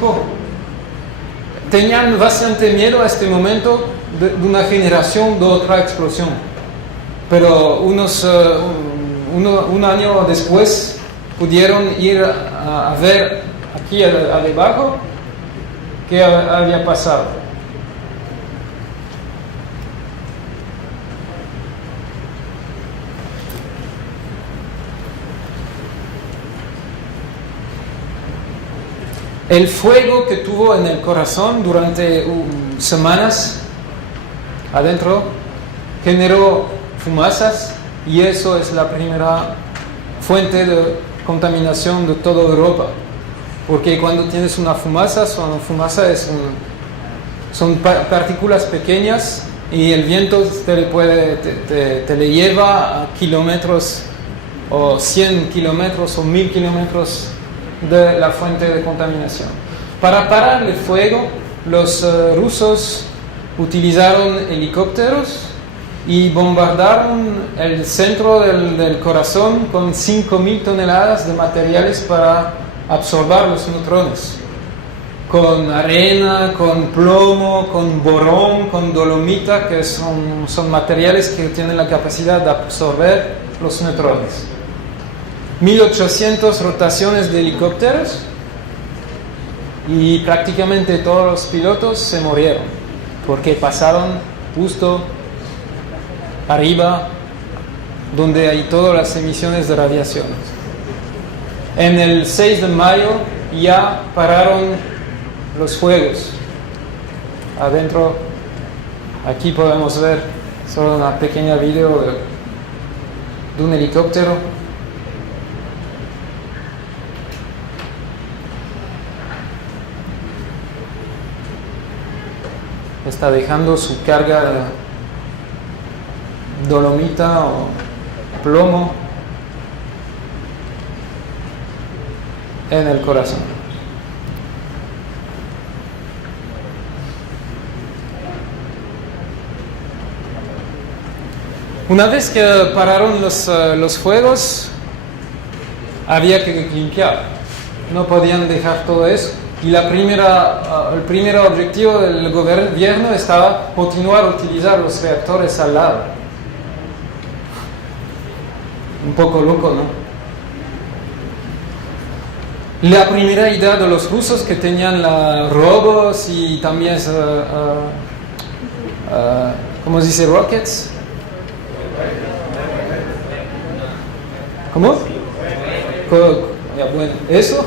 explicó. Tenían bastante miedo a este momento de una generación de otra explosión. Pero un año después pudieron ir a ver aquí abajo qué había pasado. El fuego que tuvo en el corazón durante semanas adentro generó fumazas, y eso es la primera fuente de contaminación de toda Europa. Porque cuando tienes una fumaza, son partículas pequeñas, y el viento te le lleva a kilómetros, o 100 kilómetros o 1000 kilómetros de la fuente de contaminación. Para parar el fuego, los rusos utilizaron helicópteros y bombardearon el centro del corazón con 5.000 toneladas de materiales para absorber los neutrones, con arena, con plomo, con borón, con dolomita, que son materiales que tienen la capacidad de absorber los neutrones. 1800 rotaciones de helicópteros, y prácticamente todos los pilotos se murieron porque pasaron justo arriba donde hay todas las emisiones de radiaciones. En el 6 de mayo ya pararon los fuegos. Adentro, aquí podemos ver solo una pequeña video de un helicóptero. Está dejando su carga de dolomita o plomo en el corazón. Una vez que pararon los fuegos, había que limpiar. No podían dejar todo eso. Y el primer objetivo del gobierno estaba continuar a utilizar los reactores al lado. Un poco loco, ¿no? La primera idea de los rusos, que tenían robots y también, ¿cómo se dice? Rockets. ¿Cómo? Ya, bueno, eso.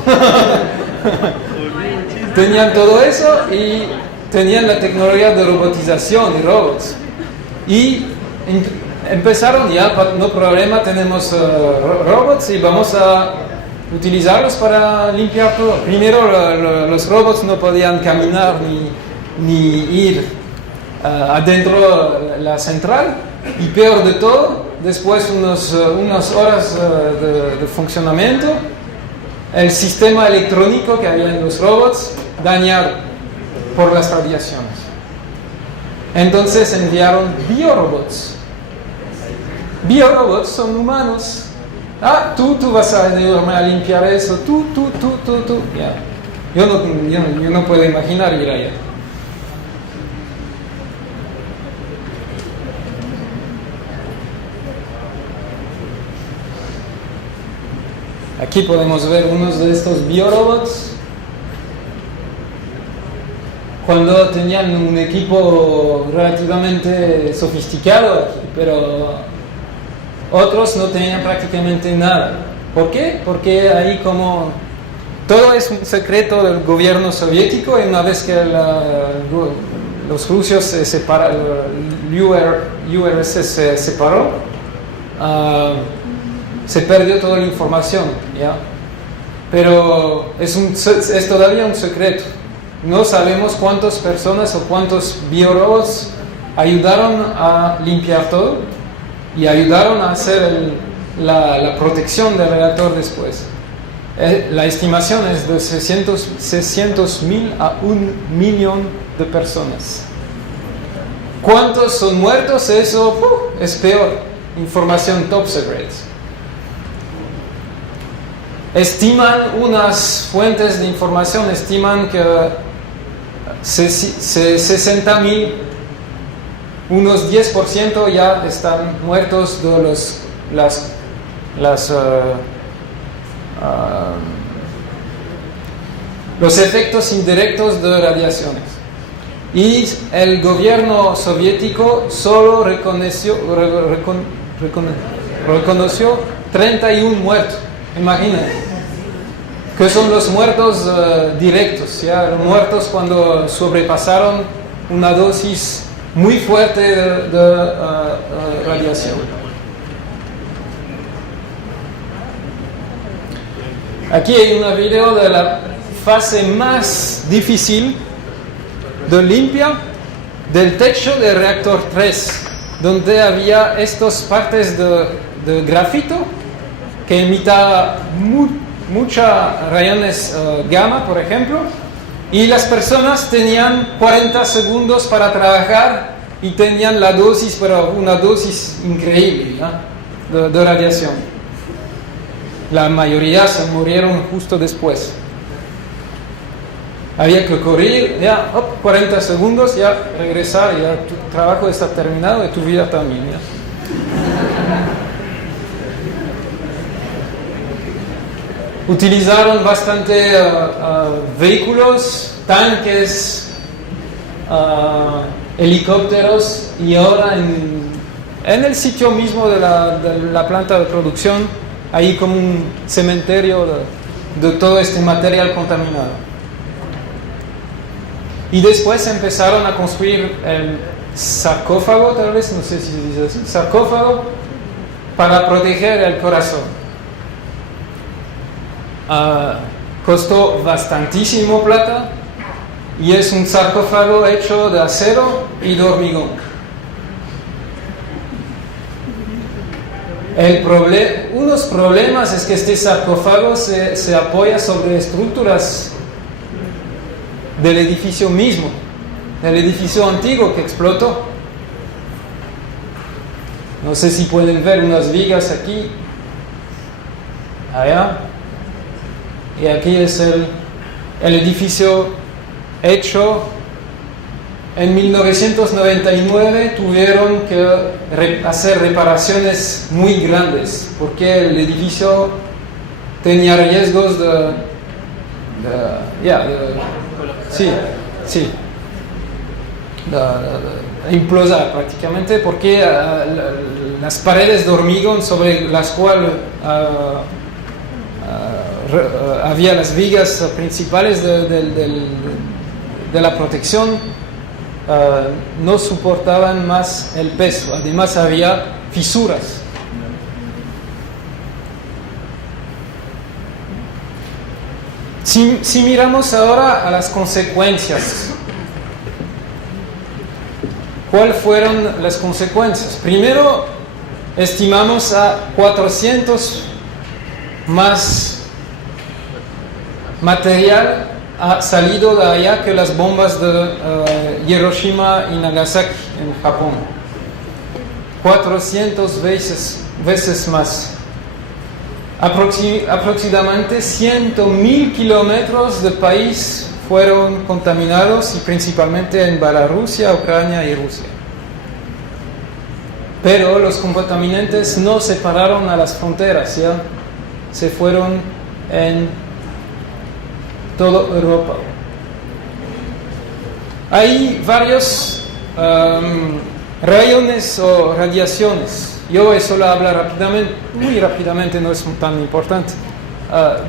Tenían todo eso y tenían la tecnología de robotización y robots. Y empezaron ya, no problema, tenemos robots y vamos a utilizarlos para limpiar todo. Primero los robots no podían caminar ni ir adentro de la central, y peor de todo, después unas horas de funcionamiento, el sistema electrónico que había en los robots dañado por las radiaciones. Entonces enviaron biorobots. Biorobots son humanos. Tú vas a ayudarme a limpiar eso. Tú. Ya. Yo no puedo imaginar ir allá. Aquí podemos ver unos de estos biorobots. Cuando tenían un equipo relativamente sofisticado aquí, pero otros no tenían prácticamente nada. ¿Por qué? Porque ahí como todo es un secreto del gobierno soviético, y una vez que los rusos se separaron, el URSS se separó, se perdió toda la información, ¿ya? Pero es todavía un secreto. No sabemos cuántas personas o cuántos biorobots ayudaron a limpiar todo y ayudaron a hacer la protección del reactor después. La estimación es de 600.000 a 1.000.000 de personas. ¿Cuántos son muertos? Eso es peor. Información top secret. estiman unas fuentes de información, estiman que 60.000, unos 10% ya están muertos de los efectos indirectos de radiaciones. Y el gobierno soviético solo reconoció 31 muertos. Imagínate, que son los muertos directos, ¿ya? Los muertos cuando sobrepasaron una dosis muy fuerte de radiación. Aquí hay un video de la fase más difícil de limpia del techo del reactor 3, donde había estas partes de grafito que emitía muchas rayones gamma, por ejemplo, y las personas tenían 40 segundos para trabajar y tenían la dosis, pero una dosis increíble, ¿no? de radiación. La mayoría se murieron justo después. Había que correr, ya, 40 segundos, ya regresar, ya tu trabajo está terminado y tu vida también, ¿ya? Utilizaron bastante vehículos, tanques, helicópteros, y ahora en el sitio mismo de la planta de producción hay como un cementerio de todo este material contaminado. Y después empezaron a construir el sarcófago, tal vez, no sé si se dice así, sarcófago, para proteger el corazón. Costó bastantísimo plata y es un sarcófago hecho de acero y de hormigón. Unos problemas es que este sarcófago se apoya sobre estructuras del edificio mismo, del edificio antiguo que explotó. No sé si pueden ver unas vigas aquí, allá, y aquí es el edificio hecho en 1999. Tuvieron que hacer reparaciones muy grandes porque el edificio tenía riesgos de implosar prácticamente, porque las paredes de hormigón sobre las cuales había las vigas principales de la protección no soportaban más el peso. Además había fisuras. Si miramos ahora a las consecuencias, ¿cuáles fueron las consecuencias? Primero, estimamos a 400 más material ha salido de allá que las bombas de Hiroshima y Nagasaki en Japón. 400 veces más. Aproximadamente 100.000 kilómetros de país fueron contaminados, y principalmente en Bielorrusia, Ucrania y Rusia. Pero los contaminantes no se pararon a las fronteras, ¿ya? Se fueron en toda Europa. Hay varios rayones o radiaciones. Yo voy solo a hablar rápidamente, muy rápidamente, no es tan importante,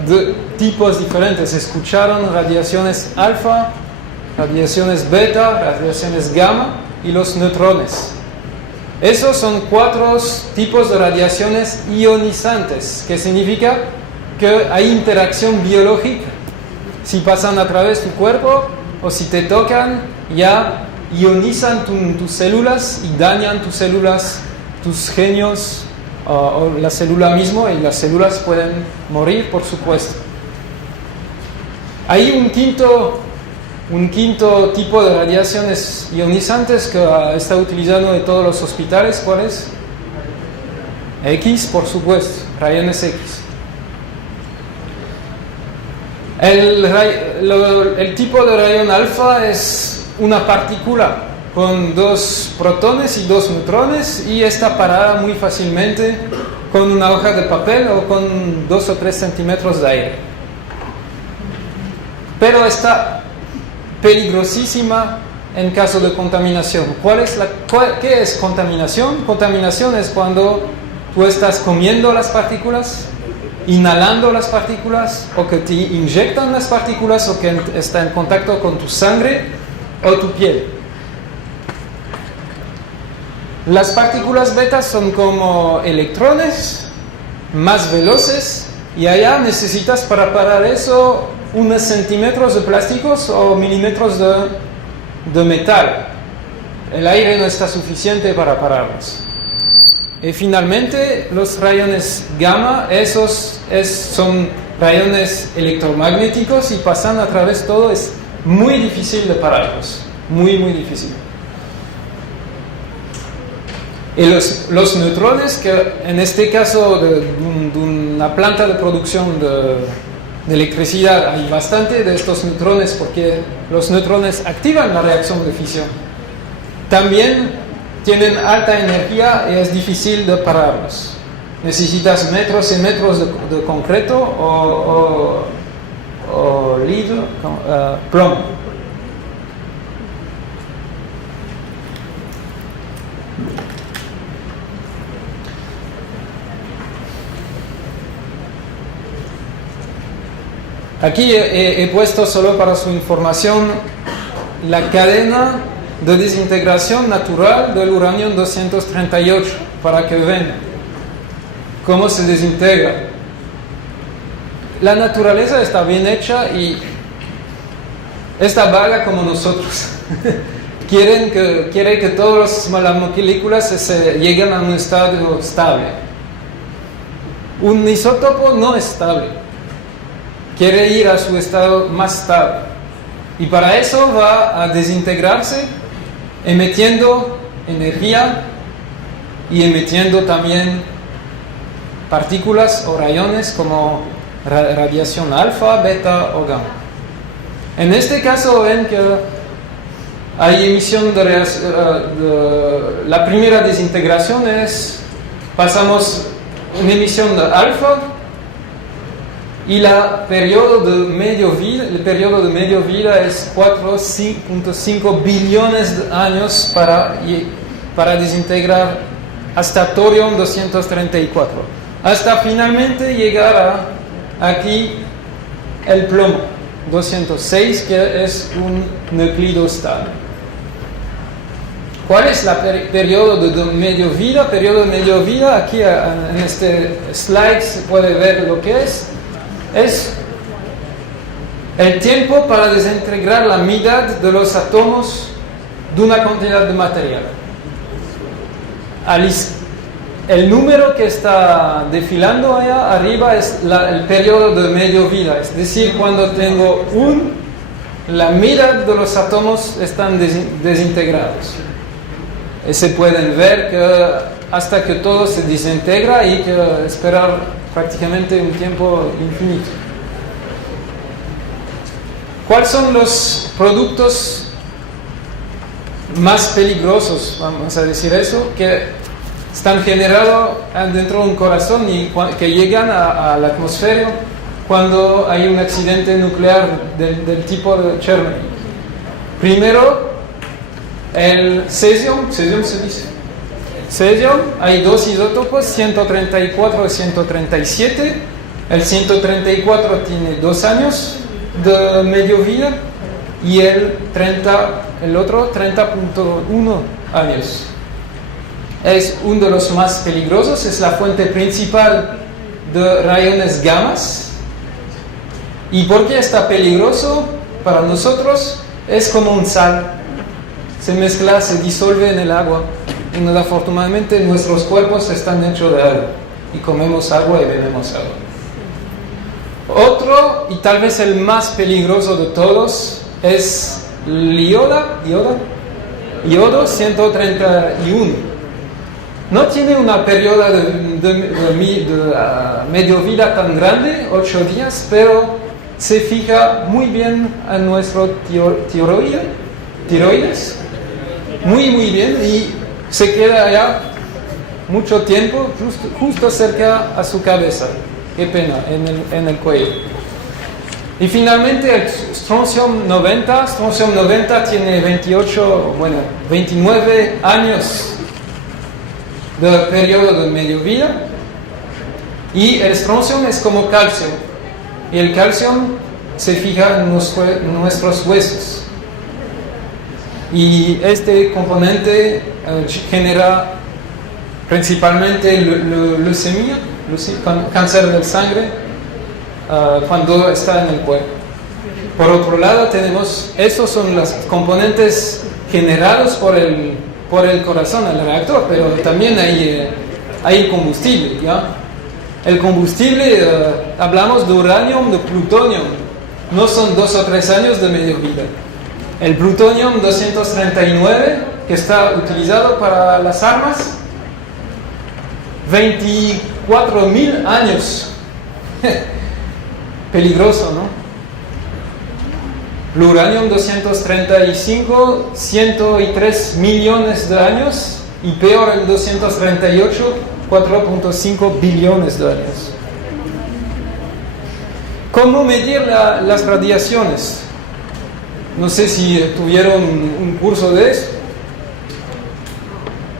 de tipos diferentes. Escucharon radiaciones alfa, radiaciones beta, radiaciones gamma y los neutrones. Esos son 4 tipos de radiaciones ionizantes, que significa que hay interacción biológica. Si pasan a través de tu cuerpo o si te tocan, ya ionizan tus células y dañan tus células, tus genios o la célula misma, y las células pueden morir, por supuesto. Hay un quinto tipo de radiaciones ionizantes que está utilizado en todos los hospitales. ¿Cuál es? X, por supuesto, rayones X. El tipo de rayón alfa es una partícula con 2 protones y 2 neutrones y está parada muy fácilmente con una hoja de papel o con 2 o 3 centímetros de aire. Pero está peligrosísima en caso de contaminación. ¿Qué es contaminación? Contaminación es cuando tú estás comiendo las partículas, inhalando las partículas, o que te inyectan las partículas, o que está en contacto con tu sangre o tu piel. Las partículas beta son como electrones más veloces, y allá necesitas para parar eso unos centímetros de plásticos o milímetros de metal. El aire no está suficiente para pararlos. Y finalmente, los rayones gamma, son rayones electromagnéticos y pasan a través de todo. Es muy difícil de pararlos, muy, muy difícil. Y los neutrones, que en este caso de una planta de producción de electricidad, hay bastante de estos neutrones porque los neutrones activan la reacción de fisión. También tienen alta energía y es difícil de pararlos. Necesitas metros y metros de concreto o plomo. Aquí he puesto solo para su información la cadena de desintegración natural del uranio 238 para que vean cómo se desintegra. La naturaleza está bien hecha y está vaga como nosotros. Quiere que todas las moléculas lleguen a un estado estable. Un isótopo no es estable. Quiere ir a su estado más estable. Y para eso va a desintegrarse, emitiendo energía y emitiendo también partículas o rayones como radiación alfa, beta o gamma. En este caso ven que hay emisión la primera desintegración pasamos una emisión de alfa. Y el periodo de medio vida es 4.5 billones de años para desintegrar hasta torium 234. Hasta finalmente llegar aquí el plomo 206, que es un núcleo estable. ¿Cuál es el periodo de medio vida? Periodo de medio vida, aquí en este slide se puede ver lo que es el tiempo para desintegrar la mitad de los átomos de una cantidad de material. El número que está desfilando allá arriba es el periodo de medio vida, es decir, cuando tengo la mitad de los átomos están desintegrados. Y se pueden ver que hasta que todo se desintegra hay que esperar prácticamente un tiempo infinito. ¿Cuáles son los productos más peligrosos, vamos a decir eso, que están generados dentro de un corazón y que llegan a la atmósfera cuando hay un accidente nuclear del tipo de Chernobyl? Primero, el cesium se dice. Cesium, hay 2 isótopos, 134 y 137. El 134 tiene 2 años de medio vida y el otro 30.1 años. Es uno de los más peligrosos, es la fuente principal de rayones gamas. ¿Y por qué está peligroso para nosotros? Es como un sal, se mezcla, se disuelve en el agua. Y afortunadamente nuestros cuerpos están hechos de agua y comemos agua y bebemos agua. Otro, y tal vez el más peligroso de todos, es el iodo 131. No tiene una periodo de medio vida tan grande, 8 días, pero se fija muy bien en nuestro tiroides, muy bien, y se queda allá mucho tiempo justo cerca a su cabeza, qué pena, en el cuello. Y finalmente el Strontium 90 tiene 29 años de periodo de medio vida, y el strontium es como calcio, y el calcio se fija en nuestros huesos, y este componente genera principalmente leucemia, cáncer de sangre, cuando está en el cuerpo. Por otro lado tenemos, estos son los componentes generados por el corazón, el reactor, pero también hay combustible, ¿ya? El combustible, hablamos de uranio, de plutonio, no son 2 o 3 años de medio vida. El plutonio 239, que está utilizado para las armas, 24.000 años. Peligroso, ¿no? El uranio 235, 103 millones de años, y peor el 238, 4.5 billones de años. ¿Cómo medir las radiaciones? No sé si tuvieron un curso de eso.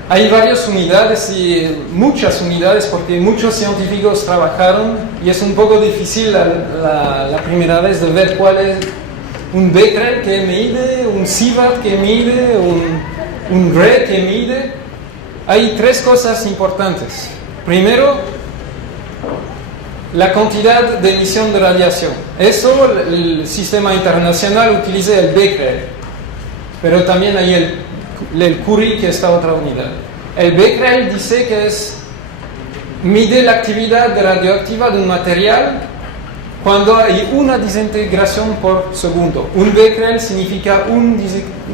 Hay varias unidades y muchas unidades, porque muchos científicos trabajaron, y es un poco difícil la primera vez de ver cuál es un Becquerel que mide, un Sievert que mide, un Gray que mide. Hay 3 cosas importantes. Primero, la cantidad de emisión de radiación. Eso el sistema internacional utiliza el Becquerel, pero también hay el Curie, que es otra unidad. El Becquerel dice que mide la actividad radioactiva de un material cuando hay una desintegración por segundo. Un Becquerel significa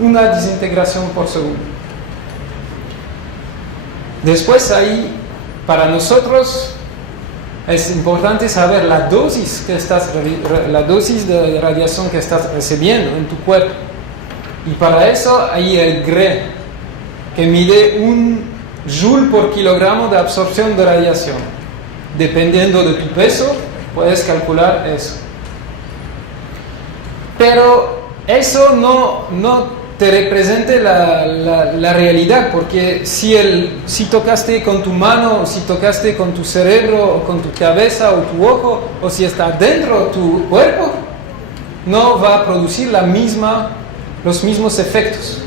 una desintegración por segundo. Después para nosotros es importante saber la dosis de radiación que estás recibiendo en tu cuerpo. Y para eso hay el Gray, que mide 1 joule por kilogramo de absorción de radiación. Dependiendo de tu peso, puedes calcular eso. Pero eso no te representa la realidad, porque si tocaste con tu mano, o si tocaste con tu cerebro, o con tu cabeza, o tu ojo, o si está dentro de tu cuerpo, no va a producir los mismos efectos.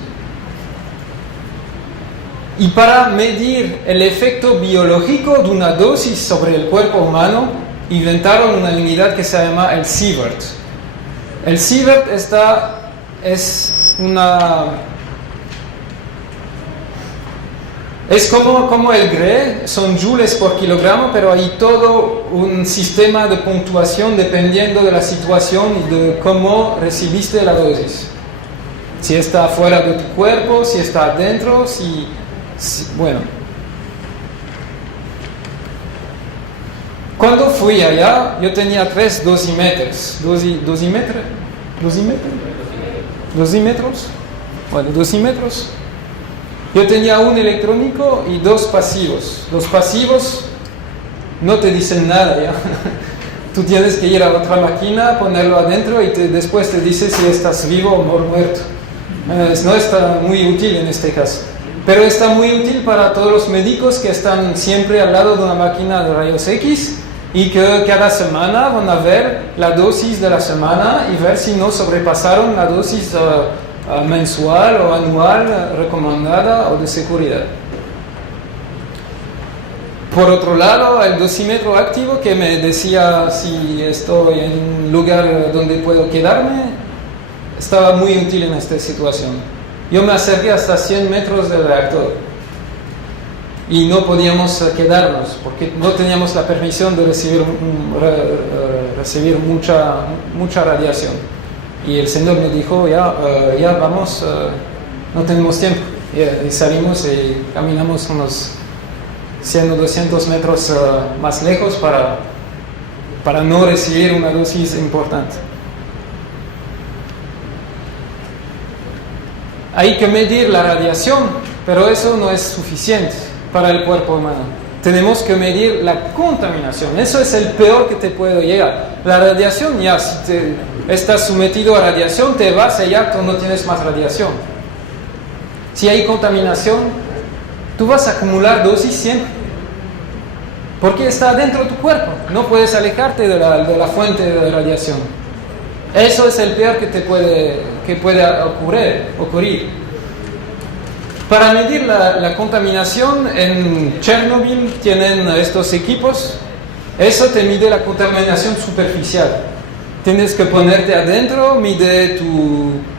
Y para medir el efecto biológico de una dosis sobre el cuerpo humano, inventaron una unidad que se llama el Sievert. El Sievert es como el Gray, son joules por kilogramo, pero hay todo un sistema de puntuación dependiendo de la situación y de cómo recibiste la dosis. Si está fuera de tu cuerpo, si está adentro, bueno. Cuando fui allá, yo tenía 3 dosímetros. ¿Dosímetros? Bueno, dosímetros. Yo tenía un electrónico y 2 pasivos. Los pasivos no te dicen nada, ¿ya? Tú tienes que ir a otra máquina, ponerlo adentro y después te dice si estás vivo o muerto. No está muy útil en este caso. Pero está muy útil para todos los médicos que están siempre al lado de una máquina de rayos X y que cada semana van a ver la dosis de la semana y ver si no sobrepasaron la dosis mensual o anual recomendada o de seguridad. Por otro lado, el dosímetro activo que me decía si estoy en un lugar donde puedo quedarme, estaba muy útil en esta situación. Yo me acerqué hasta 100 metros del reactor y no podíamos quedarnos porque no teníamos la permisión de recibir mucha radiación. Y el señor me dijo, ya vamos, no tenemos tiempo. Y salimos y caminamos unos 100 o 200 metros más lejos para para no recibir una dosis importante. Hay que medir la radiación, pero eso no es suficiente para el cuerpo humano. Tenemos que medir la contaminación. Eso es el peor que te puede llegar. La radiación, ya si estás sometido a radiación, te vas y ya tú no tienes más radiación. Si hay contaminación, tú vas a acumular dosis siempre. Porque está dentro de tu cuerpo. No puedes alejarte de la fuente de radiación. Eso es el peor que puede ocurrir. Para medir la contaminación, en Chernobyl tienen estos equipos. Eso te mide la contaminación superficial. Tienes que ponerte adentro, mide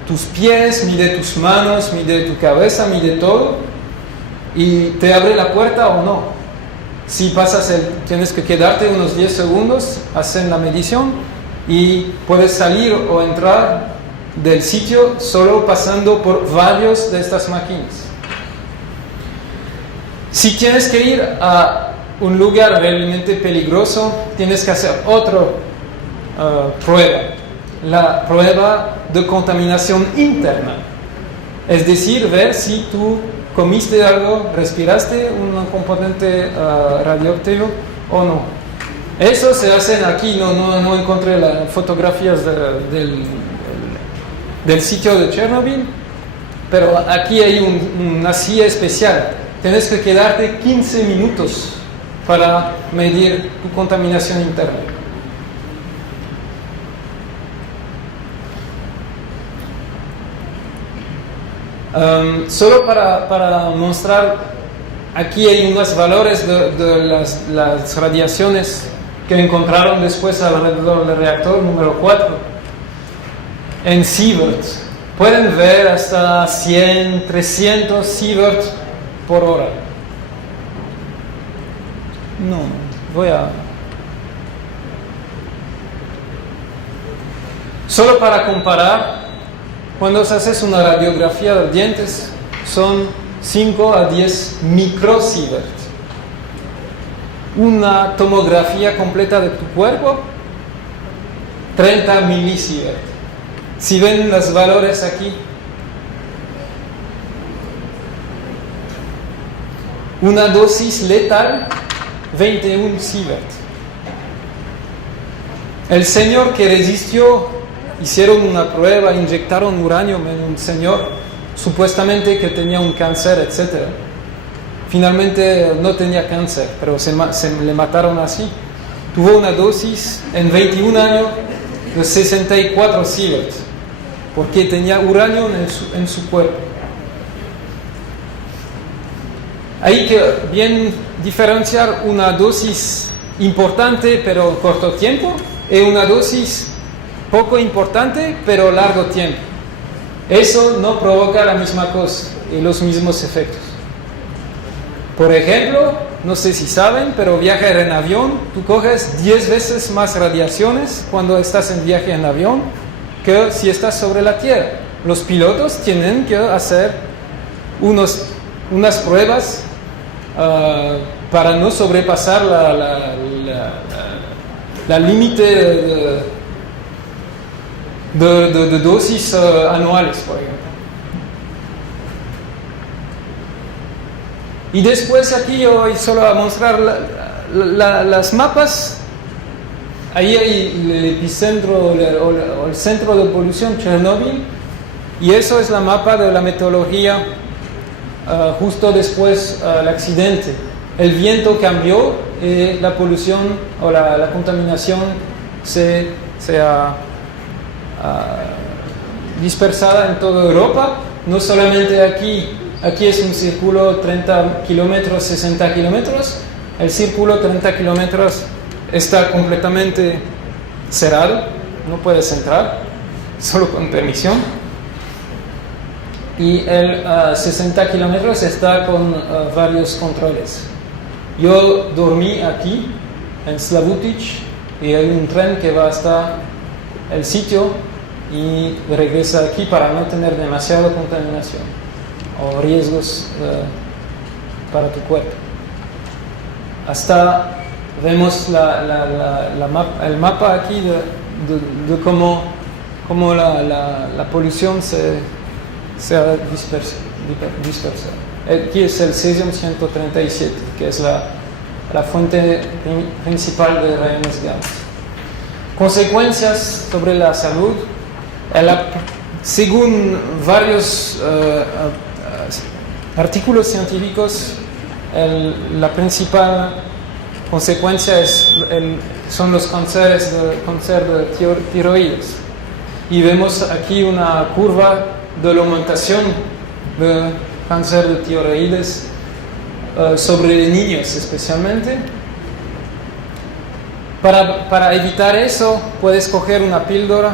tus pies, mide tus manos, mide tu cabeza, mide todo. Y te abre la puerta o no. Si tienes que quedarte unos 10 segundos, hacen la medición y puedes salir o entrar del sitio solo pasando por varios de estas máquinas. Si tienes que ir a un lugar realmente peligroso, tienes que hacer otra prueba, la prueba de contaminación interna. Es decir, ver si tú comiste algo, respiraste un componente radioactivo o no. Eso se hace aquí, no encontré las fotografías del sitio de Chernobyl, pero aquí hay una silla especial. Tienes que quedarte 15 minutos para medir tu contaminación interna. Solo para mostrar, aquí hay unos valores de las radiaciones que encontraron después alrededor del reactor número 4 en sieverts. Pueden ver hasta 100, 300 sieverts por hora. No, solo para comparar, cuando se hace una radiografía de dientes, son 5 a 10 microsieverts. Una tomografía completa de tu cuerpo, 30 milisieverts. Si ven los valores aquí, una dosis letal, 21 sieverts. El señor que resistió, hicieron una prueba, inyectaron uranio en un señor, supuestamente que tenía un cáncer, etc. Finalmente no tenía cáncer, pero se le mataron así. Tuvo una dosis en 21 años de 64 sieverts, porque tenía uranio en su cuerpo. Hay que bien diferenciar una dosis importante pero corto tiempo y una dosis poco importante pero largo tiempo. Eso no provoca la misma cosa y los mismos efectos. Por ejemplo, no sé si saben, pero viajar en avión, tú coges 10 veces más radiaciones cuando estás en viaje en avión que si estás sobre la Tierra. Los pilotos tienen que hacer unas pruebas para no sobrepasar la límite de dosis anuales, por ejemplo. Y después aquí yo voy solo a mostrar las mapas. Ahí hay el epicentro o el centro de polución, Chernobyl, y eso es la mapa de la meteorología justo después del accidente. El viento cambió y la polución o la contaminación se ha dispersada en toda Europa, no solamente aquí. Aquí es un círculo 30 kilómetros, 60 kilómetros. El círculo 30 kilómetros está completamente cerrado, no puedes entrar, solo con permisión. Y el 60 kilómetros está con varios controles. Yo dormí aquí, en Slavutich, y hay un tren que va hasta el sitio y regresa aquí para no tener demasiada contaminación o riesgos para tu cuerpo. Hasta Vemos el mapa aquí de cómo la polución se ha dispersado. Aquí es el cesium 137, que es la fuente principal de rayos gamma. Consecuencias sobre la salud. Según varios artículos científicos, la principal consecuencia son los cáncer de tiroides. Y vemos aquí una curva de la aumentación de cáncer de tiroides sobre niños especialmente. Para evitar eso, puedes coger una píldora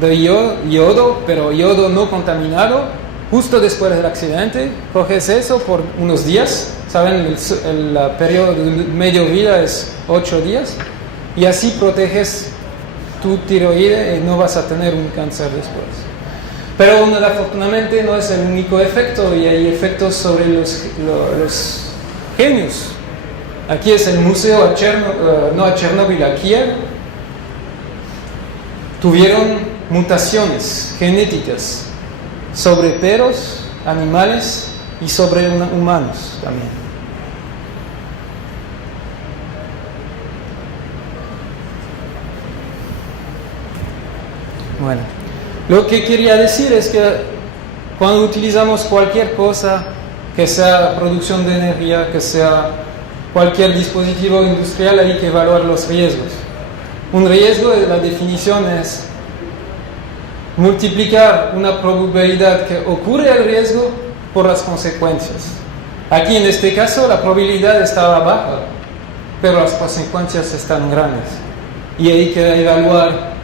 de yodo, pero yodo no contaminado, justo después del accidente. Coges eso por unos días. Saben, el periodo de medio vida es 8 días. Y así proteges tu tiroide y no vas a tener un cáncer después. Pero afortunadamente no es el único efecto, y hay efectos sobre los genios. Aquí es el museo a Chernobyl, a Kiev. Tuvieron mutaciones genéticas sobre perros, animales y sobre humanos también. Bueno, lo que quería decir es que cuando utilizamos cualquier cosa, que sea producción de energía, que sea cualquier dispositivo industrial, hay que evaluar los riesgos. Un riesgo, la definición es multiplicar una probabilidad que ocurre el riesgo por las consecuencias. Aquí en este caso la probabilidad estaba baja, pero las consecuencias están grandes. Y hay que evaluar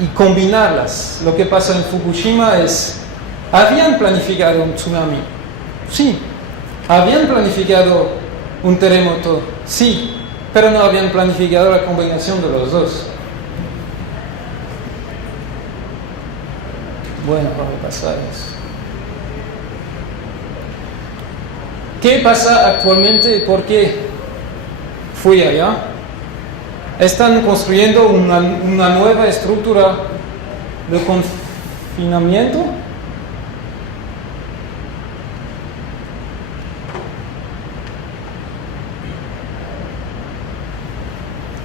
y combinarlas. Lo que pasó en Fukushima es, ¿habían planificado un tsunami? Sí. ¿Habían planificado un terremoto? Sí. Pero no habían planificado la combinación de los dos. Bueno, vamos a pasar eso. ¿Qué pasa actualmente y por qué fui allá? Están construyendo una nueva estructura de confinamiento.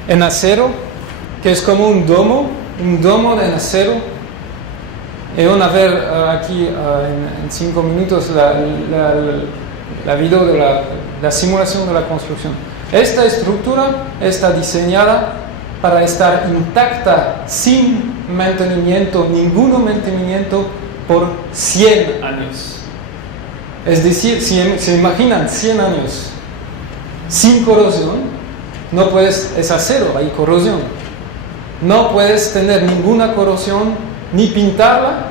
En acero, que es como un domo de acero. Y van a ver aquí en 5 minutos la video de la simulación de la construcción. Esta estructura está diseñada para estar intacta, sin mantenimiento, ningún mantenimiento, por 100 años. Es decir, si se imaginan 100 años sin corrosión, no puedes, es acero, hay corrosión. No puedes tener ninguna corrosión ni pintarla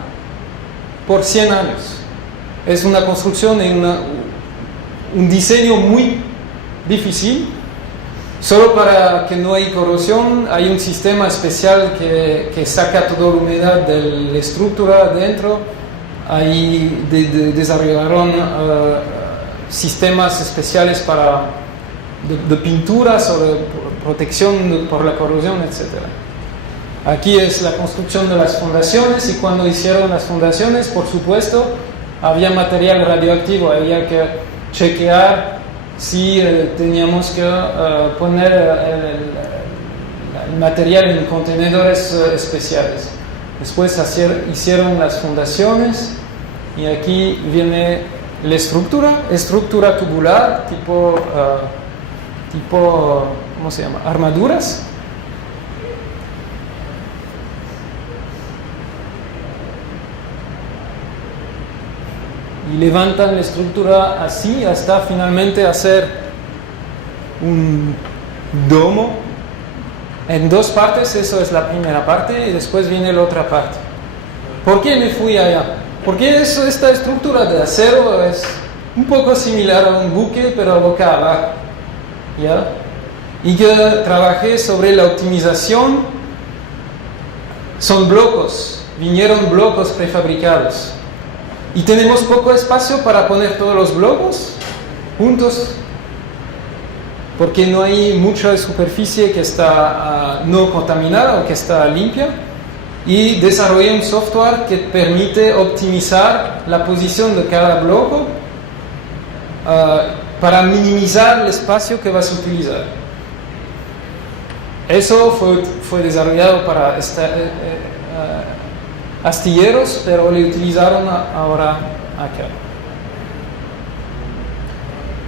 por 100 años. Es una construcción y un diseño muy difícil. Solo para que no haya corrosión hay un sistema especial que saca toda la humedad de la estructura dentro. Ahí desarrollaron sistemas especiales de pinturas o de protección por la corrosión, etc. Aquí es la construcción de las fundaciones, y cuando hicieron las fundaciones, por supuesto, había material radioactivo. Había que chequear si teníamos que poner el material en contenedores especiales. Después hicieron las fundaciones, y aquí viene la estructura tubular, tipo ¿cómo se llama? Armaduras. Y levantan la estructura así hasta finalmente hacer un domo en 2 partes. Eso es la primera parte, y después viene la otra parte. ¿Por qué me fui allá? Porque esta estructura de acero es un poco similar a un buque, pero boca abajo, ¿ya? Y yo trabajé sobre la optimización. Son vinieron blocos prefabricados. Y tenemos poco espacio para poner todos los blocos juntos. porque no hay mucha superficie que está no contaminada o que está limpia, y desarrollé un software que permite optimizar la posición de cada bloque para minimizar el espacio que vas a utilizar. Eso fue desarrollado para astilleros, pero lo utilizaron ahora acá.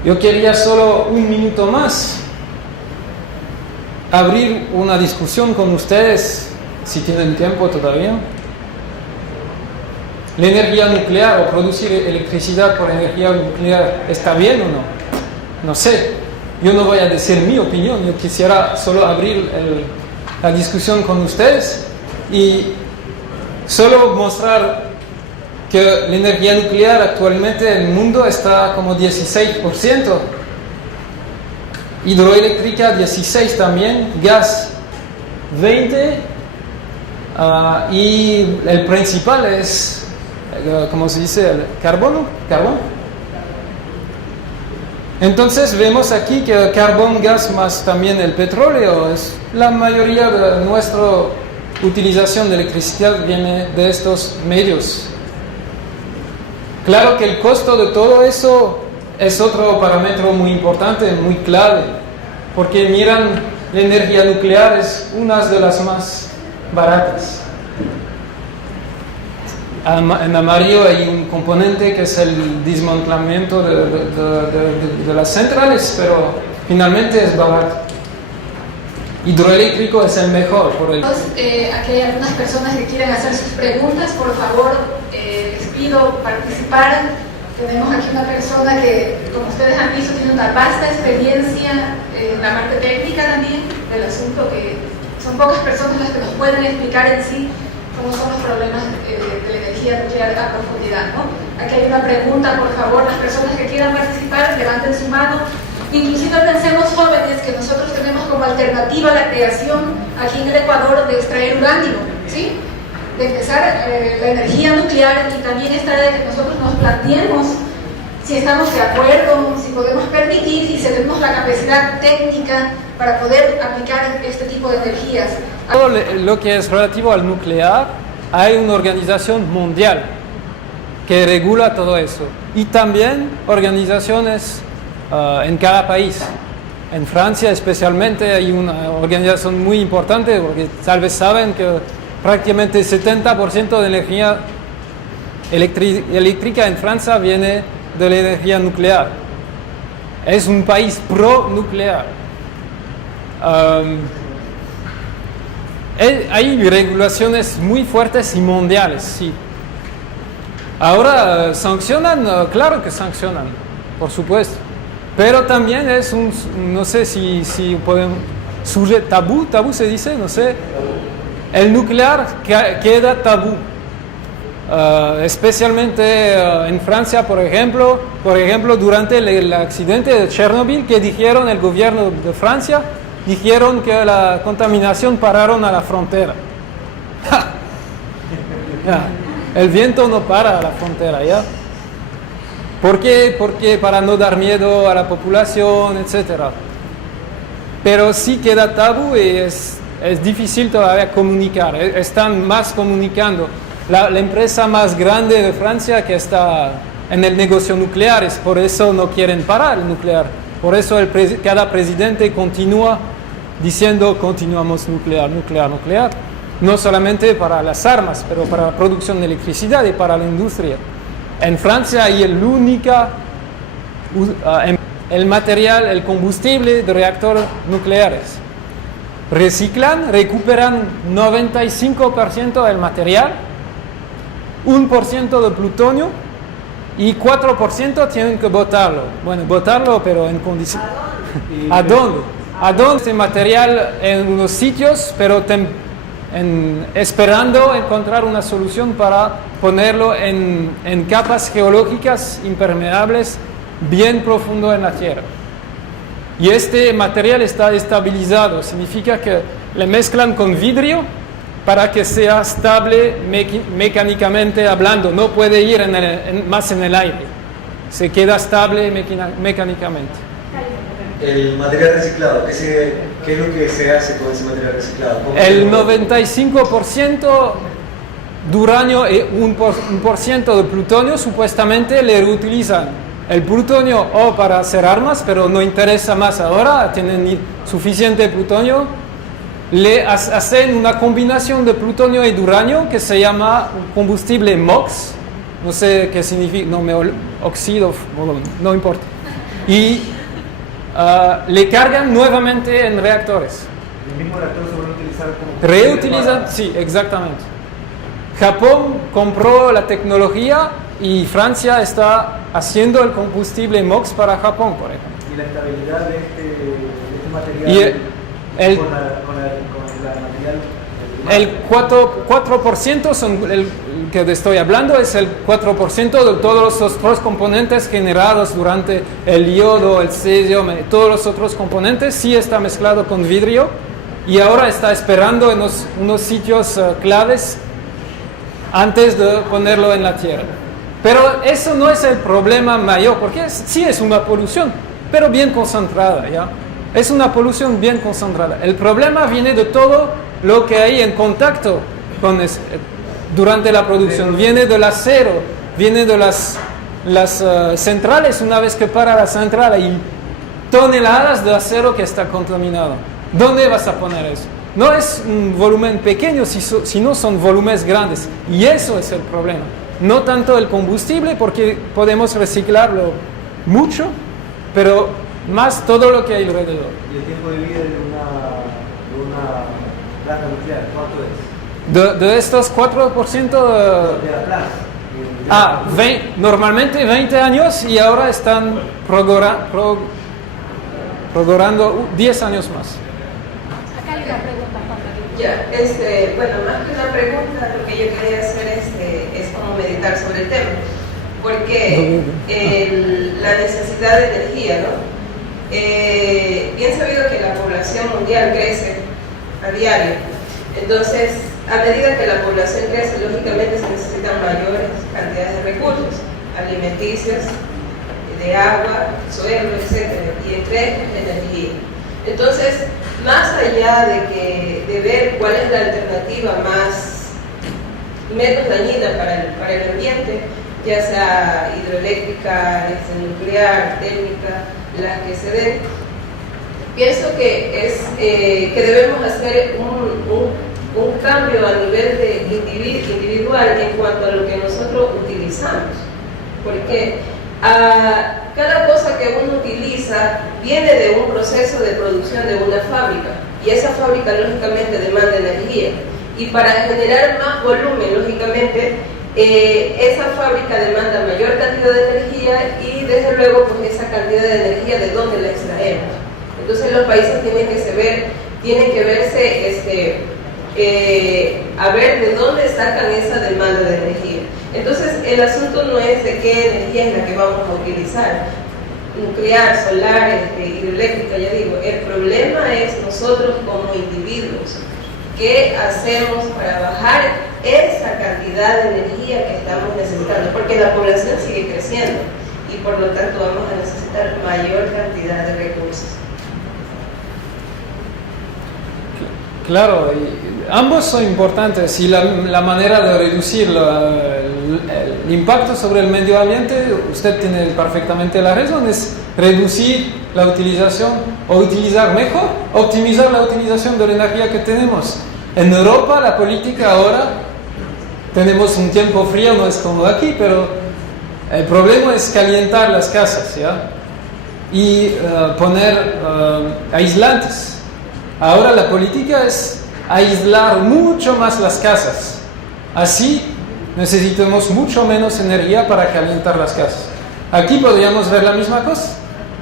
Yo quería solo un minuto más abrir una discusión con ustedes, si tienen tiempo todavía. ¿La energía nuclear o producir electricidad por energía nuclear está bien o no? No sé. Yo no voy a decir mi opinión, yo quisiera solo abrir la discusión con ustedes y solo mostrar que la energía nuclear actualmente en el mundo está como 16%, hidroeléctrica 16% también, gas 20%, y el principal es, ¿cómo se dice? El carbón. Entonces vemos aquí que el carbón, gas más también el petróleo, es la mayoría de nuestra utilización de electricidad viene de estos medios. Claro que el costo de todo eso es otro parámetro muy importante, muy clave, porque miran, la energía nuclear es una de las más baratas. En amarillo hay un componente que es el desmantelamiento de las centrales, pero finalmente es barato. Hidroeléctrico es el mejor. Aquí hay algunas personas que quieren hacer sus preguntas. Por favor, les pido participar. Tenemos aquí una persona que, como ustedes han visto, tiene una vasta experiencia en la parte técnica también del asunto, que son pocas personas las que nos pueden explicar en sí cómo son los problemas de la energía nuclear a profundidad, ¿no? Aquí hay una pregunta, por favor, las personas que quieran participar, levanten su mano. Inclusive pensemos, jóvenes, que nosotros tenemos como alternativa la creación aquí en el Ecuador de extraer uranio, ¿sí? De empezar la energía nuclear, y también está de que nosotros nos planteemos si estamos de acuerdo, si podemos permitir y si tenemos la capacidad técnica para poder aplicar este tipo de energías. Todo lo que es relativo al nuclear, hay una organización mundial que regula todo eso, y también organizaciones en cada país. En Francia especialmente hay una organización muy importante, porque tal vez saben que prácticamente el 70% de energía eléctrica en Francia viene de la energía nuclear. Es un país pro-nuclear. Hay regulaciones muy fuertes y mundiales, sí. Ahora, ¿sancionan? Claro que sancionan, por supuesto. Pero también es no sé si podemos, tabú se dice, no sé. El nuclear queda tabú. Especialmente en Francia, por ejemplo, durante el accidente de Chernobyl, que dijeron el gobierno de Francia, dijeron que la contaminación pararon a la frontera. El viento no para a la frontera, ¿ya? ¿Por qué? Porque para no dar miedo a la población, etc. Pero sí queda tabú y es difícil todavía comunicar. Están más comunicando. La empresa más grande de Francia que está en el negocio nuclear, es por eso no quieren parar el nuclear. Por eso cada presidente continúa diciendo continuamos nuclear. No solamente para las armas, pero para la producción de electricidad y para la industria. En Francia hay el material, el combustible de reactores nucleares. Recuperan 95% del material, 1% de plutonio y 4% tienen que botarlo. Bueno, botarlo, pero en condición. ¿A dónde? ¿A dónde este material? En unos sitios, pero esperando encontrar una solución para ponerlo en capas geológicas impermeables bien profundo en la tierra. Y este material está estabilizado, significa que le mezclan con vidrio para que sea estable mecánicamente hablando, no puede ir más en el aire, se queda estable mecánicamente. el material reciclado, ¿qué es lo que se hace con ese material reciclado? El 95% de uranio y 1% de plutonio supuestamente le reutilizan el plutonio o para hacer armas, pero no interesa más ahora, tienen suficiente plutonio. Le hacen una combinación de plutonio y de uranio que se llama combustible MOX, no sé qué significa, no me oxido, no importa. Y le cargan nuevamente en reactores. ¿El mismo reactor se vuelve a utilizar como...? Reutilizan, sí, exactamente. Japón compró la tecnología y Francia está haciendo el combustible MOX para Japón, por ejemplo. ¿Y la estabilidad de este material y con la material? El 4% son el que te estoy hablando, es el 4% de todos los otros componentes generados durante el yodo, el cesio, todos los otros componentes, sí está mezclado con vidrio y ahora está esperando en unos sitios claves antes de ponerlo en la tierra. Pero eso no es el problema mayor, porque sí es una polución, pero bien concentrada, ¿ya? Es una polución bien concentrada. El problema viene de todo lo que hay en contacto durante la producción. Viene del acero, viene de las centrales. Una vez que para la central hay toneladas de acero que está contaminado. ¿Dónde vas a poner eso? No es un volumen pequeño, sino son volúmenes grandes. Y eso es el problema. No tanto el combustible, porque podemos reciclarlo mucho, pero más todo lo que hay alrededor. ¿Y el tiempo de vida de una planta nuclear cuánto es? De estos 4% De la planta. Normalmente 20 años y ahora están programando 10 años más. Acá hay una pregunta, Juan. Ya, bueno, más que una pregunta, lo que yo quería hacer es como meditar sobre el tema, porque la necesidad de energía, ¿no? Bien sabido que la población mundial crece a diario, entonces a medida que la población crece, lógicamente se necesitan mayores cantidades de recursos alimenticios, de agua, suelo, etc. Y entre ellos energía. Entonces, más allá de ver cuál es la alternativa menos dañina para el ambiente, ya sea hidroeléctrica, nuclear, térmica, las que se den, pienso que debemos hacer un cambio a nivel de individual en cuanto a lo que nosotros utilizamos, porque cada cosa que uno utiliza viene de un proceso de producción de una fábrica, y esa fábrica lógicamente demanda energía, y para generar más volumen, lógicamente, esa fábrica demanda mayor cantidad de energía, y desde luego pues esa cantidad de energía, ¿de dónde la extraemos? Entonces los países tienen que verse a ver de dónde sacan esa demanda de energía. Entonces el asunto no es de qué energía es la que vamos a utilizar, nuclear, solar, hidroeléctrica, ya digo, el problema es nosotros como individuos. ¿Qué hacemos para bajar esa cantidad de energía que estamos necesitando? Porque la población sigue creciendo y por lo tanto vamos a necesitar mayor cantidad de recursos. Claro, y ambos son importantes y la manera de reducir el impacto sobre el medio ambiente, usted tiene perfectamente la razón, es reducir la utilización o utilizar mejor, optimizar la utilización de la energía que tenemos. En Europa la política ahora, tenemos un tiempo frío, no es como aquí, pero el problema es calentar las casas, ¿ya? Y poner aislantes. Ahora la política es aislar mucho más las casas. Así necesitamos mucho menos energía para calentar las casas. Aquí podríamos ver la misma cosa.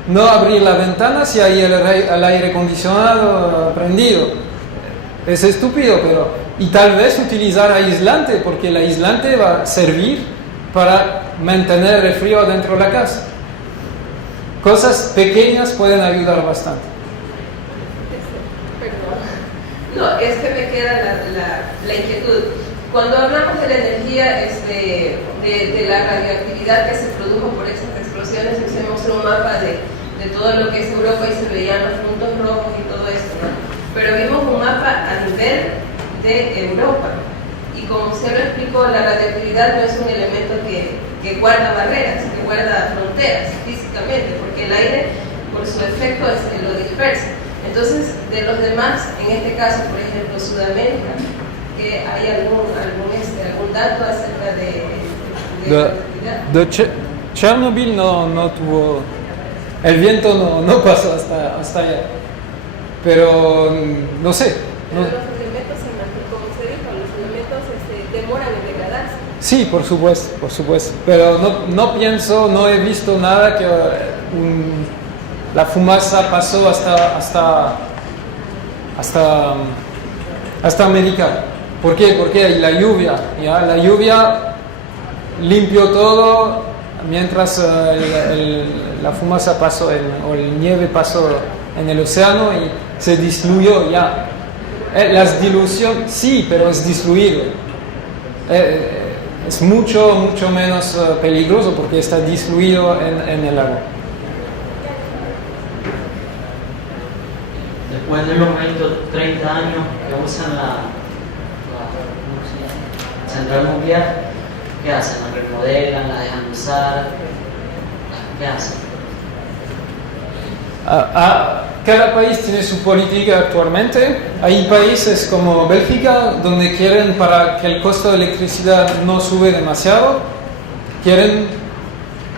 No abrir la ventana si hay el aire acondicionado prendido. Es estúpido, pero... Y tal vez utilizar aislante, porque el aislante va a servir para mantener el frío dentro de la casa. Cosas pequeñas pueden ayudar bastante. No, es que me queda la inquietud. Cuando hablamos de la energía, de la radioactividad que se produjo por estas explosiones, hicimos un mapa de de todo lo que es Europa y se veían los puntos rojos y todo eso, ¿no? Pero vimos un mapa a nivel de Europa. Y como usted lo explicó, la radioactividad no es un elemento que guarda barreras, que guarda fronteras físicamente, porque el aire, por su efecto, lo dispersa. Entonces, de los demás, en este caso, por ejemplo, Sudamérica, que ¿hay algún dato acerca de la radioactividad? Chernobyl no tuvo, el viento no pasó hasta allá, pero no sé. Pero los elementos, como usted dijo, los elementos demoran en degradarse. Sí, por supuesto, pero no he visto nada que la fumaza pasó hasta América. ¿Por qué? Porque la lluvia limpió todo, mientras la fumaza pasó, o el nieve pasó en el océano y se diluyó ya. Las dilución, sí, pero es diluido. Es mucho menos peligroso porque está diluido en el agua. Después de los 20 o 30 años que usan la central nuclear, ¿qué hacen? ¿La remodelan? ¿La dejan de usar? ¿Qué hacen? Cada país tiene su política actualmente. Hay países como Bélgica donde quieren, para que el costo de electricidad no sube demasiado, quieren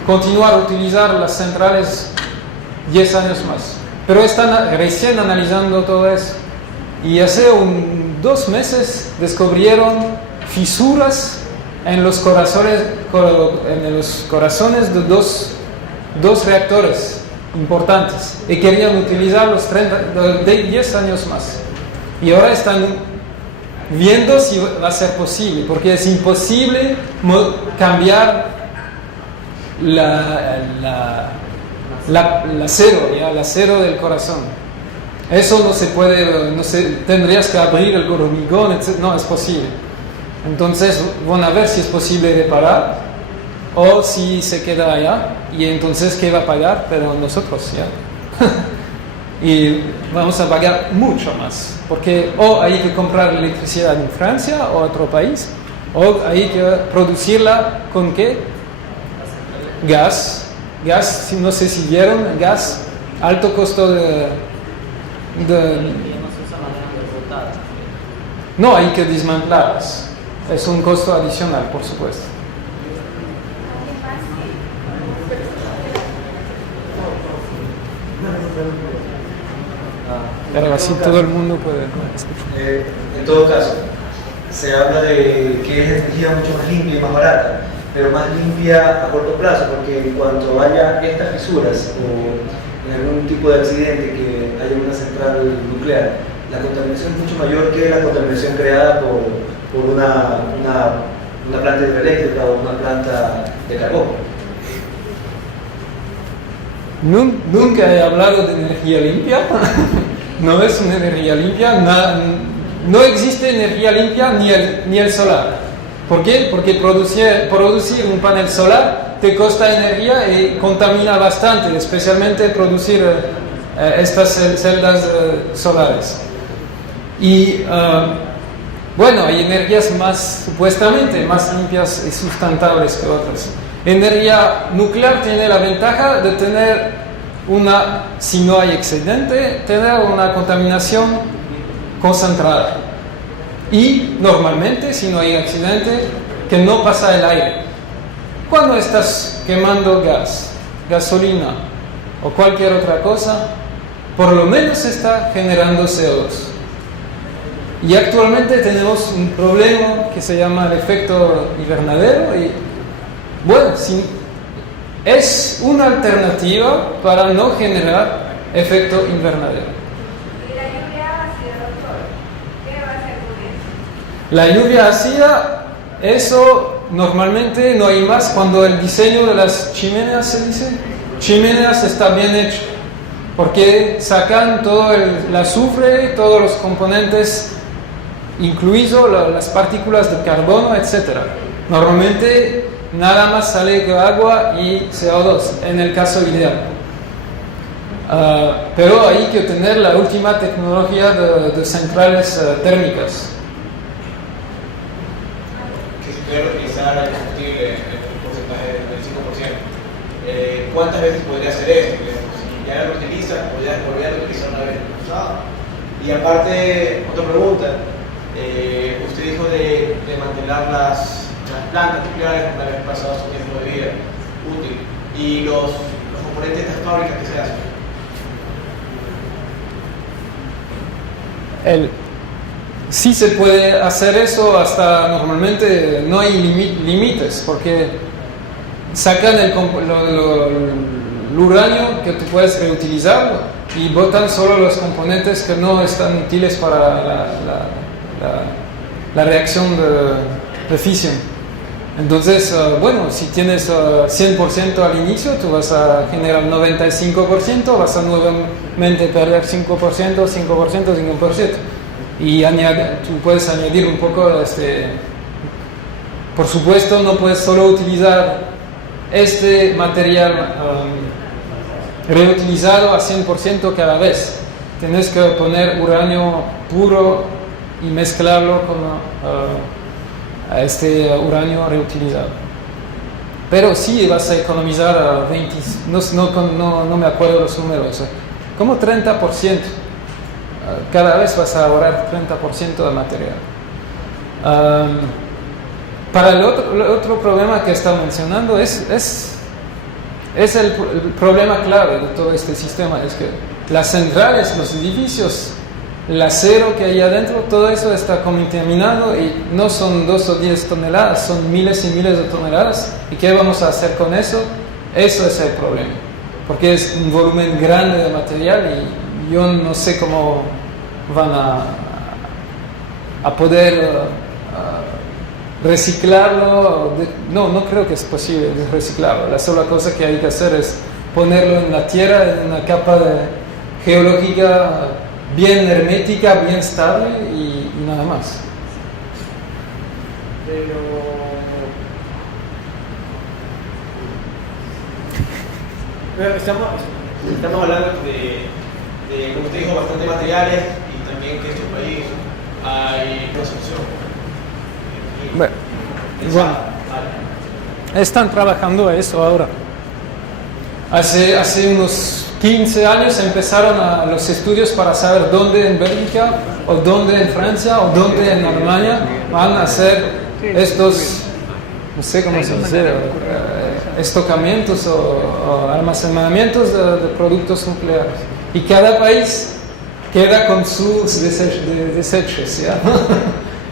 continuar a utilizar las centrales 10 años más. Pero están recién analizando todo eso. Y hace 2 meses descubrieron fisuras en los corazones de dos reactores importantes y querían utilizarlos 10 años más. Y ahora están viendo si va a ser posible, porque es imposible cambiar el acero del corazón. Eso no se puede, tendrías que abrir el hormigón, etc. No es posible. Entonces van a ver si es posible reparar o si se queda allá, y entonces ¿qué va a pagar? Pero nosotros ya. Y vamos a pagar mucho más, porque o hay que comprar electricidad en Francia o otro país, o hay que producirla con ¿qué? Gas, no sé si vieron, gas, alto costo no, hay que desmantelarlas, es un costo adicional, por supuesto. Pero así todo el mundo puede escuchar. En todo caso, se habla de que es energía mucho más limpia y más barata, pero más limpia a corto plazo, porque en cuanto haya estas fisuras o en algún tipo de accidente que haya una central nuclear, la contaminación es mucho mayor que la contaminación creada por una planta hidroeléctrica o una planta de carbón. Nunca he hablado de energía limpia. No es una energía limpia. No existe energía limpia ni el solar. ¿Por qué? Porque producir un panel solar te cuesta energía y contamina bastante, especialmente producir estas celdas solares. Y bueno, hay energías supuestamente más limpias y sustentables que otras. Energía nuclear tiene la ventaja de tener si no hay excedente, tener una contaminación concentrada. Y normalmente, si no hay accidente, que no pasa el aire. Cuando estás quemando gas, gasolina o cualquier otra cosa, por lo menos está generando CO2. Y actualmente tenemos un problema que se llama el efecto invernadero y bueno, es una alternativa para no generar efecto invernadero. ¿Y la lluvia ácida, doctor? ¿Qué va a hacer con eso? La lluvia ácida, eso normalmente no hay más cuando el diseño de las chimeneas, se dice, chimeneas está bien hecho, porque sacan todo el azufre, todos los componentes, incluido las partículas de carbono, etc. Normalmente nada más sale de agua y CO2 en el caso ideal. Pero hay que tener la última tecnología de centrales térmicas. Que se puede reutilizar el combustible en un porcentaje del 5%. ¿Cuántas veces podría hacer esto? Si ya lo utiliza, podría volver a utilizar una vez usada. Y aparte, otra pregunta. Usted dijo de mantener las plantas nucleares una vez pasado su tiempo de vida útil. ¿Y los componentes de estas fábricas qué se hacen? Sí se puede hacer eso, hasta normalmente no hay límites, porque sacan el uranio que tú puedes reutilizar y botan solo los componentes que no están útiles para la reacción de fisión. Entonces, bueno, si tienes 100% al inicio, tú vas a generar 95%, vas a nuevamente perder 5%, 5%, 5%. Y tú puedes añadir un poco, por supuesto, no puedes solo utilizar este material reutilizado a 100% cada vez. Tienes que poner uranio puro y mezclarlo con a este uranio reutilizado. Pero sí vas a economizar 20, no me acuerdo los números, como 30%. Cada vez vas a ahorrar 30% de material. Para el otro problema que está mencionando es el problema clave de todo este sistema, es que las centrales, los edificios, el acero que hay adentro, todo eso está contaminado y no son 2 o 10 toneladas, son miles y miles de toneladas. ¿Y qué vamos a hacer con eso? Eso es el problema, porque es un volumen grande de material y yo no sé cómo van a poder reciclarlo. No creo que es posible reciclarlo. La sola cosa que hay que hacer es ponerlo en la tierra, en una capa geológica bien hermética, bien estable y nada más. Pero estamos hablando de, como usted dijo, bastante materiales y también que en este país hay construcción. Bueno, están trabajando a eso ahora. Hace unos 15 años empezaron los estudios para saber dónde en Bélgica, o dónde en Francia, o dónde en Alemania van a hacer estos, no sé cómo se dice, estocamientos o almacenamientos de productos nucleares. Y cada país queda con sus desechos, ¿ya?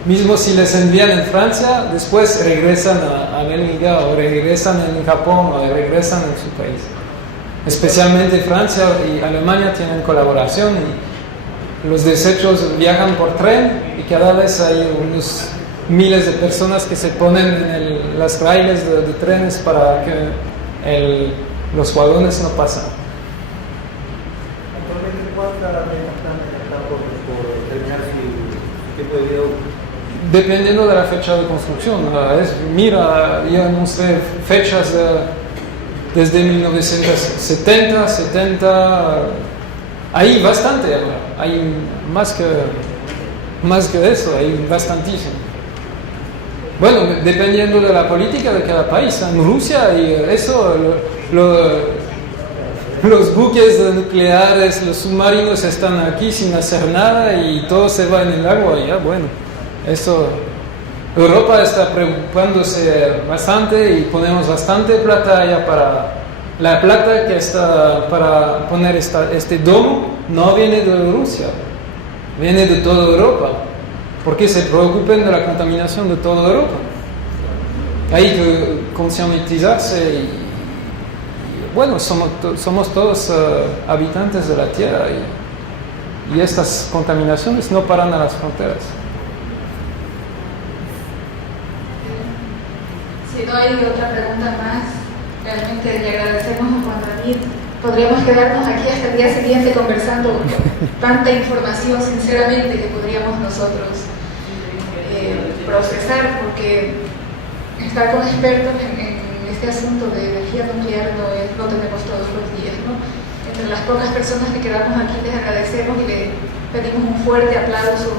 Mismo si les envían en Francia, después regresan a Bélgica, o regresan en Japón, o regresan en su país. Especialmente Francia y Alemania tienen colaboración y los desechos viajan por tren y cada vez hay unos miles de personas que se ponen en las raíles de trenes para que los vagones no pasen. Actualmente, ¿cuántas plantas están por terminar su tiempo de vida útil? Dependiendo de la fecha de construcción. Mira, yo no sé, fechas desde 1970, 70, hay bastante ahora, hay más que eso, hay bastantísimo. Bueno, dependiendo de la política de cada país. En Rusia y eso, los buques nucleares, los submarinos están aquí sin hacer nada y todo se va en el agua, ya bueno, eso. Europa está preocupándose bastante y ponemos bastante plata allá para... La plata que está para poner este domo no viene de Rusia, viene de toda Europa, porque se preocupen de la contaminación de toda Europa. Hay que concientizarse y bueno, somos todos habitantes de la Tierra y estas contaminaciones no paran a las fronteras. Si no hay otra pregunta más, realmente le agradecemos a Juan David. Podríamos quedarnos aquí hasta el día siguiente conversando tanta información, sinceramente, que podríamos nosotros procesar, porque estar con expertos en este asunto de energía nuclear no tenemos todos los días, ¿no? entre las pocas personas que quedamos aquí les agradecemos y les pedimos un fuerte aplauso.